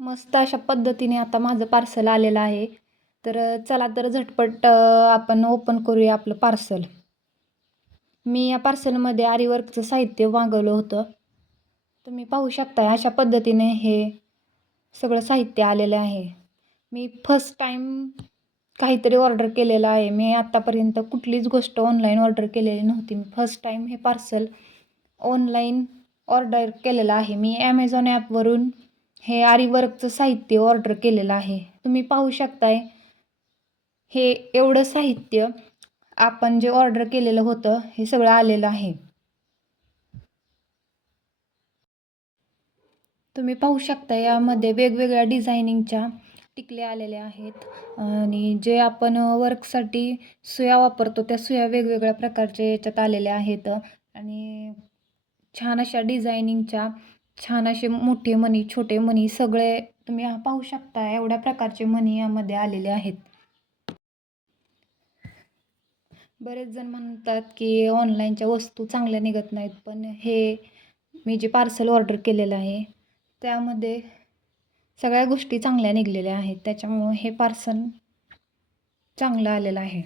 मस्त अशा पद्धतीने आता माझं पार्सल आलेलं आहे. तर चला तर झटपट आपण ओपन करूया आपलं पार्सल. मी या पार्सलमध्ये आरीवर्कचं साहित्य मागवलं होतं. तुम्ही पाहू शकता अशा पद्धतीने हे सगळं साहित्य आलेलं आहे. मी फर्स्ट टाईम काहीतरी ऑर्डर केलेलं आहे. मी आत्तापर्यंत कुठलीच गोष्ट ऑनलाईन ऑर्डर केलेली नव्हती. मी फर्स्ट टाईम हे पार्सल ऑनलाईन ऑर्डर केलेलं आहे. मी ॲमेझॉन ॲपवरून हे आरीवर्कचं साहित्य ऑर्डर केलेलं आहे. तुम्ही पाहू शकताय हे एवढं साहित्य आपण जे ऑर्डर केलेलं होतं हे सगळं आलेलं आहे. तुम्ही पाहू शकता यामध्ये वेगवेगळ्या डिझायनिंगच्या टिकल्या आलेल्या आहेत आणि जे आपण वर्कसाठी सुया वापरतो त्या सुया वेगवेगळ्या प्रकारच्या याच्यात आलेल्या आहेत आणि छान अशा डिझायनिंगच्या छान असे मोठे मणी छोटे मणी सगळे तुम्ही पाहू शकता एवढ्या प्रकारचे मणी यामध्ये आलेले आहेत. बरेच जण म्हणतात की ऑनलाईनच्या वस्तू चांगल्या निघत नाहीत, पण हे मी जे पार्सल ऑर्डर केलेलं आहे त्यामध्ये सगळ्या गोष्टी चांगल्या निघालेल्या आहेत. त्याच्यामुळं हे पार्सल चांगलं आलेलं आहे.